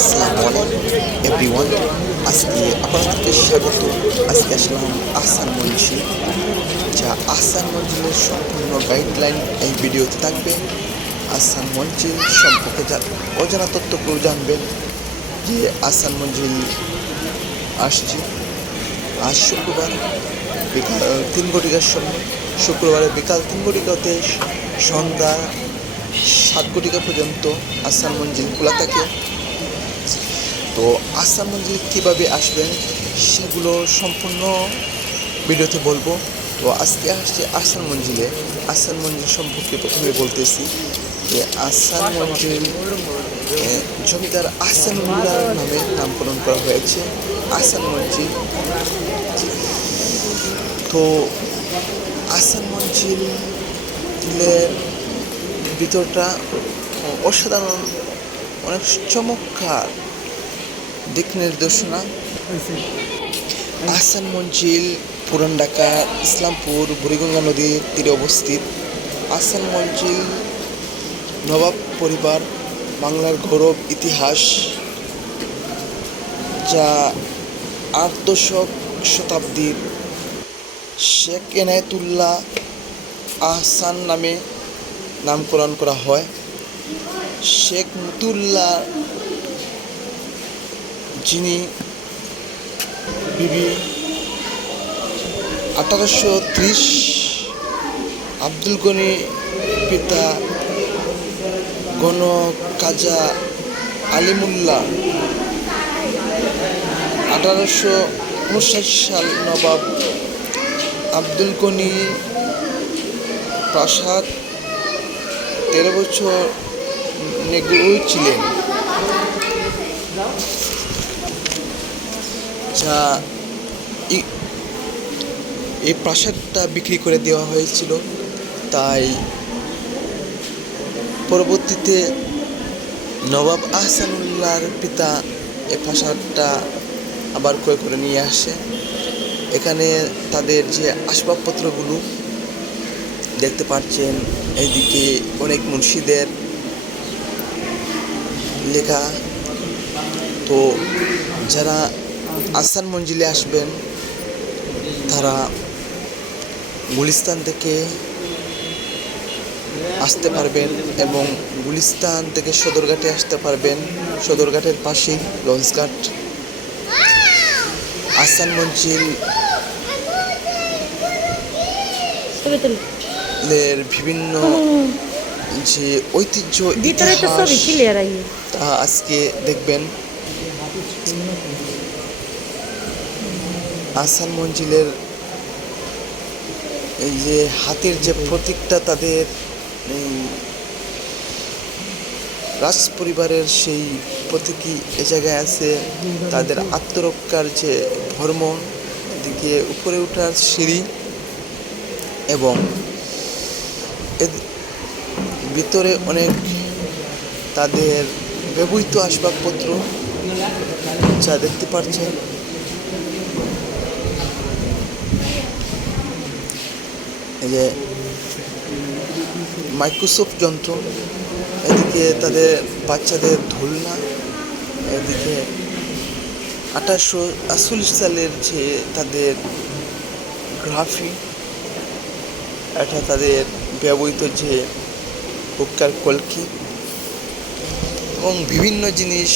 আসসালামু আলাইকুম এভরিওয়ান। আজকে আপনাদেরকে স্বাগত। আজকে আসলাম আহসান মঞ্জিল, যা আহসান মঞ্জিলের সম্পূর্ণ গাইডলাইন এই ভিডিওতে থাকবে। আহসান মঞ্জিল সম্পর্কে অজানা তথ্যগুলো জানবেন, যে আহসান মঞ্জিল আসছে আজ শুক্রবার বিকাল 3 ঘটিকার সময়। শুক্রবারে বিকাল 3 ঘটিকাতে সন্ধ্যা 7 ঘটিকা পর্যন্ত আহসান মঞ্জিল খোলা থাকে। তো আহসান মঞ্জিল কীভাবে আসবেন সেগুলো সম্পূর্ণ ভিডিওতে বলবো। তো আজকে আসছে আহসান মঞ্জিলে। আহসান মঞ্জিল সম্পর্কে প্রথমে বলতেছি যে আহসান মঞ্জিল জমিদার আহসানুল্লাহ নামে নামকরণ করা হয়েছে আহসান মঞ্জিল। তো আহসান মঞ্জিলের ভিতরটা অসাধারণ, অনেক চমৎকার দিক নির্দেশনা। আহসান মঞ্জিল পুরান ঢাকা ইসলামপুর বুড়িগঙ্গা নদীর তীরে অবস্থিত। আহসান মঞ্জিল নবাব পরিবার, বাংলার গৌরব ইতিহাস, যা 8 শতাব্দীর শেখ এনায়েতুল্লাহ আহসান নামে নামকরণ করা হয়। শেখ মতিউল্লাহ, যিনি বিবি 1830, আব্দুল গনি পিতা গণ কাজা আলিমুল্লাহ, 1859 সাল নবাব আব্দুল গনি প্রাসাদ 13 বছর নেগুই ছিলেন, যা এই প্রাসাদটা বিক্রি করে দেওয়া হয়েছিল। তাই পরবর্তীতে নবাব আহসানুল্লাহর পিতা এই প্রাসাদটা আবার ক্রয় করে নিয়ে আসে। এখানে তাদের যে আসবাবপত্রগুলো দেখতে পাচ্ছেন, এইদিকে অনেক মুন্সিদের লেখা। তো যারা আহসান মঞ্জিলে আসবেন তারা গুলিস্তান থেকে আসতে পারবেন এবং গুলিস্তান থেকে সদরঘাটে আসতে পারবেন। সদরঘাটের পাশেই লঞ্চঘাট। আহসান মঞ্জিলের বিভিন্ন যে ঐতিহ্য ইতিহাস তা আজকে দেখবেন। আহসান মঞ্জিলের এই যে হাতের যে প্রতীকটা, তাদের রাজ পরিবারের সেই প্রতীকী এ জায়গায় আছে। তাদের আত্মরক্ষার যে ধর্ম, এদিকে উপরে ওঠার সিঁড়ি এবং ভিতরে অনেক তাদের ব্যবহৃত আসবাবপত্র যা দেখতে পাচ্ছেন। এই যে মাইক্রোসফট যন্ত্র, এদিকে তাদের বাচ্চাদের দোলনা, এদিকে 1848 সালের যে তাদের গ্রাফি, এটা তাদের ব্যবহৃত যে হুক্কার কলকি এবং বিভিন্ন জিনিস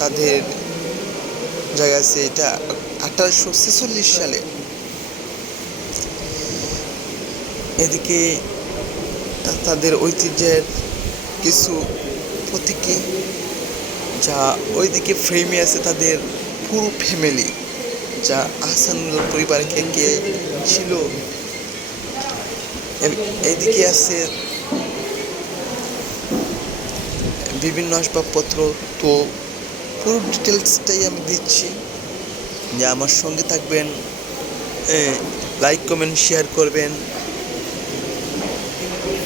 তাদের জায়গা আছে। এটা 1846 সালে। এদিকে তাদের ঐতিহ্যের কিছু প্রতীকী, যা ওইদিকে ফ্রেমে আছে তাদের পুরো ফ্যামিলি, যা আহসানুল্লাহ পরিবারে কে কে ছিল। এদিকে আছে বিভিন্ন আসবাবপত্র। তো পুরো ডিটেলসটাই আমি দিচ্ছি, যে আমার সঙ্গে থাকবেন, লাইক কমেন্ট শেয়ার করবেন।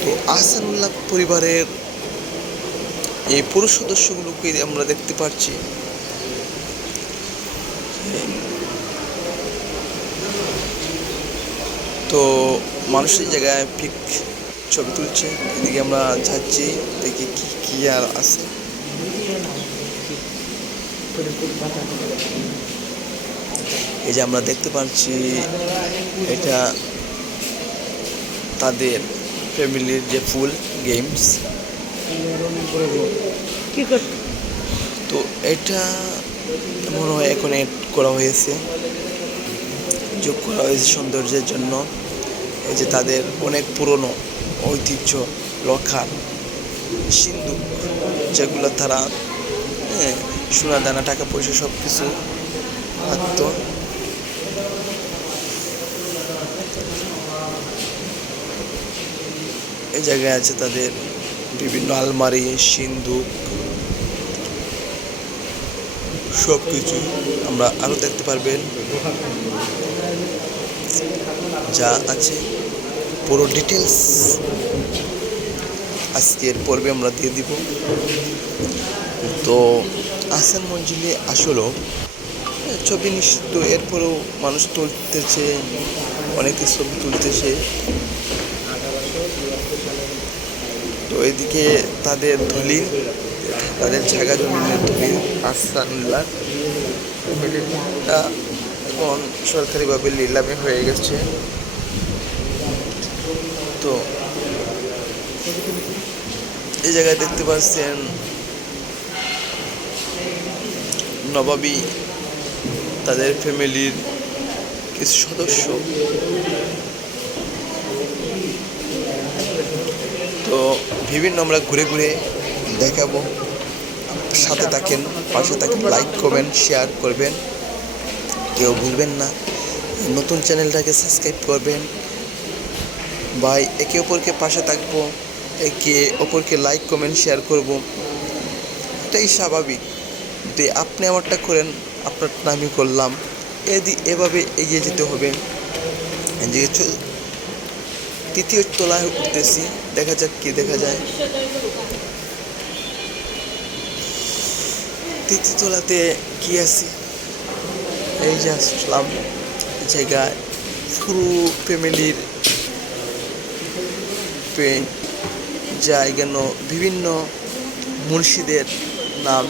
তো আহসানুল্লাহ পরিবারের এই পুরো সদস্যগুলোকে আমরা দেখতে পাচ্ছি। তো মানুষের জায়গায় পিক ছবি তুলছে। এদিকে আমরা যাচ্ছি, দেখি কি আর আছে। এই যে আমরা দেখতে পাচ্ছি এটা তাদের ফ্যামিলির যে ফুল গেমস, তো এটা মনে হয় এখন এড করা হয়েছে, যোগ করা হয়েছে সৌন্দর্যের জন্য। এই যে তাদের অনেক পুরনো ঐতিহ্য রক্ষার সিন্ধুক, যেগুলো তারা সোনা দানা টাকা পয়সা সব কিছু রাখত। এই জায়গায় আছে তাদের বিভিন্ন আলমারি, সিন্ধুক, সব কিছু আমরা আরও দেখতে পারবেন। যা আছে পুরো ডিটেলস আজকের পর্বে আমরা দিয়ে দিব। তো আহসান মঞ্জিলে আসলেও ছবি নিষিদ্ধ, এরপরেও মানুষ তুলতেছে, অনেকে ছবি তুলতেছে। তো এদিকে তাদের দলিল, তাদের জায়গা জমিনের দলিল আহসানুল্লাহ, দলিলটা এখন সরকারিভাবে নিলামে হয়ে গেছে। তো এই জায়গায় দেখতে পাচ্ছেন নবাবী তাদের ফ্যামিলির কিছু সদস্য। তো বিভিন্ন আমরা ঘুরে ঘুরে দেখাবো, সাথে থাকেন, পাশে থাকেন, লাইক কমেন্ট শেয়ার করবেন, কেউ ভুলবেন না। নতুন চ্যানেলটাকে সাবস্ক্রাইব করবেন। ভাই একে অপরকে পাশে থাকবো, একে অপরকে লাইক কমেন্ট শেয়ার করব, এটাই স্বাভাবিক। যদি আপনি আমারটা করেন, আপনারটা আমি করলাম, এভাবে এগিয়ে যেতে হবে। যেহেতু তৃতীয় তলায় উঠতেছি, দেখা যাক কি দেখা যায়। তৃতীয় তলাতে কি আছে, এই যে আসলাম জায়গায় পুরো ফ্যামিলির জায়গা, বিভিন্ন মুর্শিদের নাম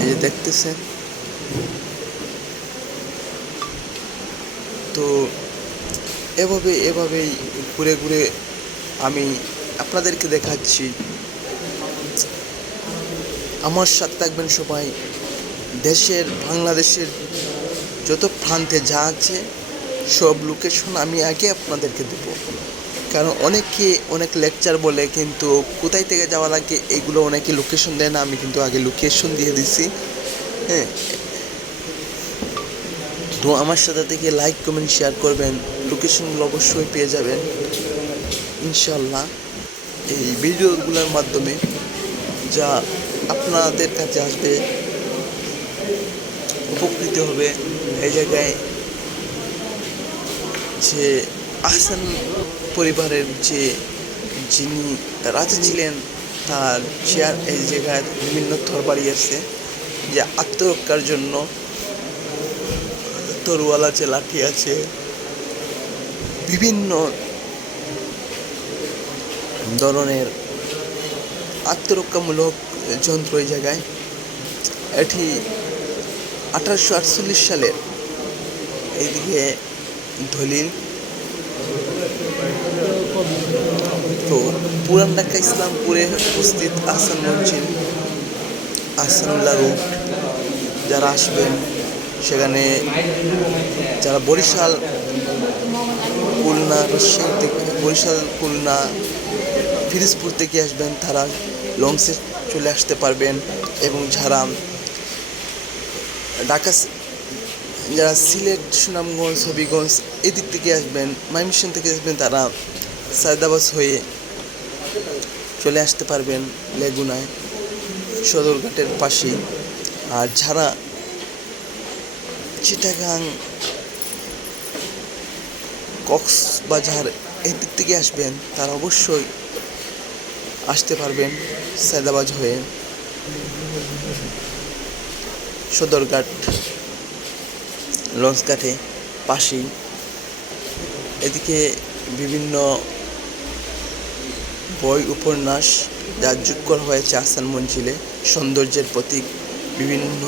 এই যে দেখতেছেন। তো এভাবেই ঘুরে ঘুরে আমি আপনাদেরকে দেখাচ্ছি। আমার সাথে থাকবেন সবাই। দেশের, বাংলাদেশের যত প্রান্তে যা আছে সব লোকেশন আমি আগে আপনাদেরকে দেবো, কারণ অনেকে অনেক লেকচার বলে, কিন্তু কোথায় থেকে যাওয়া লাগে এগুলো অনেকে লোকেশন দেয় না। আমি কিন্তু আগে লোকেশন দিয়ে দিছি। হ্যাঁ, তো আমার সাথে থেকে লাইক কমেন্ট শেয়ার করবেন, লোকেশনগুলো অবশ্যই পেয়ে যাবেন ইনশাল্লাহ এই ভিডিওগুলোর মাধ্যমে, যা আপনাদের কাছে আসবে, উপকৃত হবে। এই জায়গায় যে আহসান পরিবারের যিনি রাজা ছিলেন, তার চেয়ার, এই জায়গায় বিভিন্ন তরবারি আছে, যে আত্মরক্ষার জন্য তরোয়াল আছে, লাঠি আছে, বিভিন্ন ধরনের আত্মরক্ষামূলক যন্ত্র এই জায়গায়। এটি 1848 সালের এইদিকে দলিল। তো পুরান ঢাকা ইসলামপুরে উপস্থিত আহসান মঞ্জিল, আহসানুল্লাহ রোড। যারা আসবেন সেখানে, যারা বরিশাল, খুলনা, রাজশাহী থেকে, বরিশাল, খুলনা, পিরোজপুর থেকে আসবেন, তারা লঞ্চে চলে আসতে পারবেন। এবং যারা ঢাকা, যারা সিলেট, সুনামগঞ্জ, হবিগঞ্জ এদিক থেকে আসবেন, ময়মনসিংহ থেকে আসবেন, তারা সায়দাবাদ হয়ে চলে আসতে পারবেন লেগুনায়, সদরঘাটের পাশেই। আর যারা চিটাগাং, কক্সবাজার এদিক থেকে আসবেন, তারা অবশ্যই আসতে পারবেন সায়দাবাদ হয়ে সদরঘাট লঞ্চঘাটে পাশেই। এদিকে বিভিন্ন বই, উপন্যাস যা যোগ করা হয়েছে আহসান মঞ্জিলে সৌন্দর্যের প্রতীক বিভিন্ন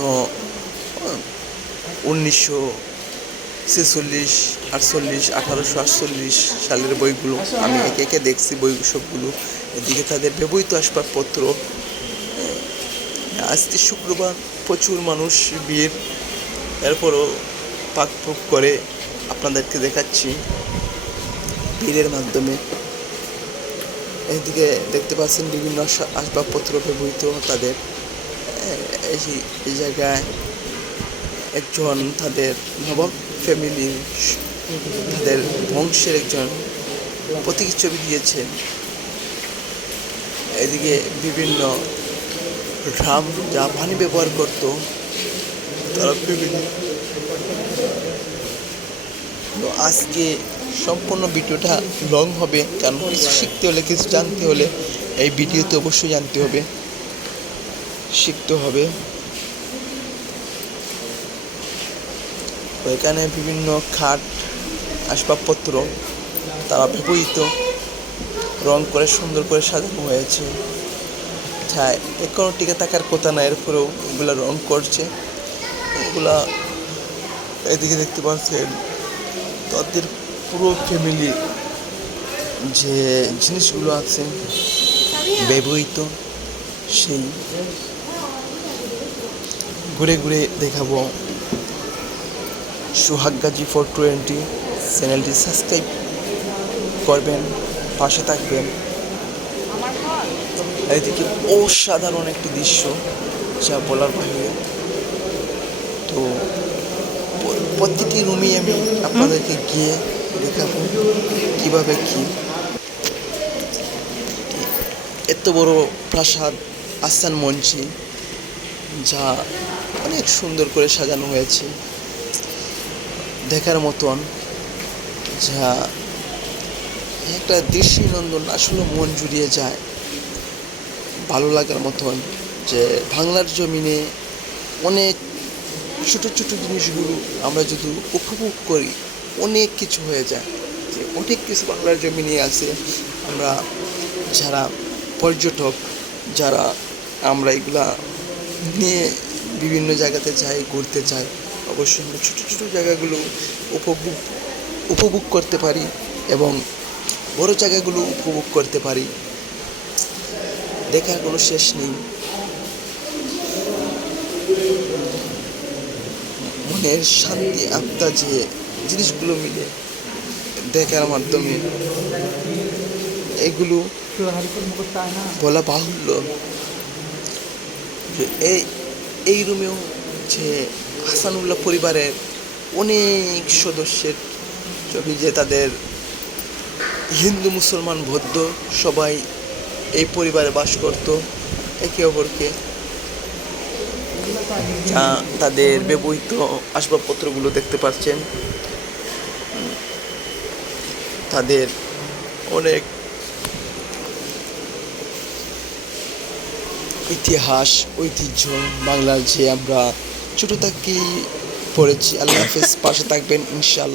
1946, 48, 1848 সালের বইগুলো আমি একে একে দেখছি বই সবগুলো। এদিকে তাদের ব্যবহৃত আসবাবপত্র। আজকে শুক্রবার প্রচুর মানুষ ভিড়, এরপরও পাকপুক করে আপনাদেরকে দেখাচ্ছি ভিড়ের মাধ্যমে। এদিকে দেখতে পাচ্ছেন বিভিন্ন আসবাবপত্র ব্যবহৃত তাদের। এই জায়গায় একজন তাদের নবাব ফ্যামিলি, তাদের বংশের একজন প্রতিচ্ছবি দিয়েছেন। এদিকে বিভিন্ন ড্রাম যা পানি ব্যবহার করত তারা বিভিন্ন। তো আজকে সম্পূর্ণ ভিডিওটা লং হবে, কারণ কিছু শিখতে হলে, কিছু জানতে হলে এই ভিডিওতে অবশ্যই জানতে হবে, শিখতে হবে। তো এখানে বিভিন্ন খাট আসবাবপত্র তারা ব্যবহৃত রং করে সুন্দর করে সাজানো হয়েছে। এখনো টিকে থাকার কথা না, এরপরেও এগুলা রং করছে। এগুলা এদিকে দেখতে পাচ্ছেন তাদের পুরো ফ্যামিলি যে জিনিসগুলো আছে ব্যবহৃত, সেই ঘুরে ঘুরে দেখাবো। সোহাগ গাজী 420 চ্যানেলটি সাবস্ক্রাইব করবেন, পাশে থাকবেন। এদিকে অসাধারণ একটি দৃশ্য যা বলার বাইরে। তো প্রতিটি রুমে আমি আপনাদেরকে গিয়ে দেখাবো কীভাবে কি এত বড় প্রাসাদ আহসান মঞ্জিল, যা অনেক সুন্দর করে সাজানো হয়েছে, দেখার মতন, যা একটা দৃষ্টিনন্দন, আসলে মন জুড়িয়ে যায়, ভালো লাগার মতন। যে বাংলার জমিনে অনেক ছোটো ছোটো জিনিসগুলো আমরা যদি উপভোগ করি অনেক কিছু হয়ে যায়, যে অনেক কিছু বাংলার জমিনে আছে। আমরা যারা পর্যটক, যারা আমরা এগুলা নিয়ে বিভিন্ন জায়গাতে যাই, ঘুরতে চাই, অবশ্যই আমরা ছোটো ছোটো জায়গাগুলো উপভোগ করতে পারি এবং বড় জায়গাগুলো উপভোগ করতে পারি, দেখার কোনো শেষ নেই। মনের শান্তি, আত্মা, যে জিনিসগুলো মিলে দেখার মাধ্যমে, এগুলো বলা বাহুল্য। এই রুমেও যে হাসানুল্লাহ পরিবারের অনেক সদস্যের ছবি, যে তাদের হিন্দু, মুসলমান, বৌদ্ধ সবাই এই পরিবারে বাস করত একে অপরকে। তাদের ব্যবহৃত আসবাবপত্রগুলো দেখতে পাচ্ছেন, তাদের অনেক ইতিহাস, ঐতিহ্য, বাংলার যে আমরা ছোটো থেকেই পড়েছি। আল্লাহ হাফেজ, পাশে থাকবেন ইনশাআল্লাহ।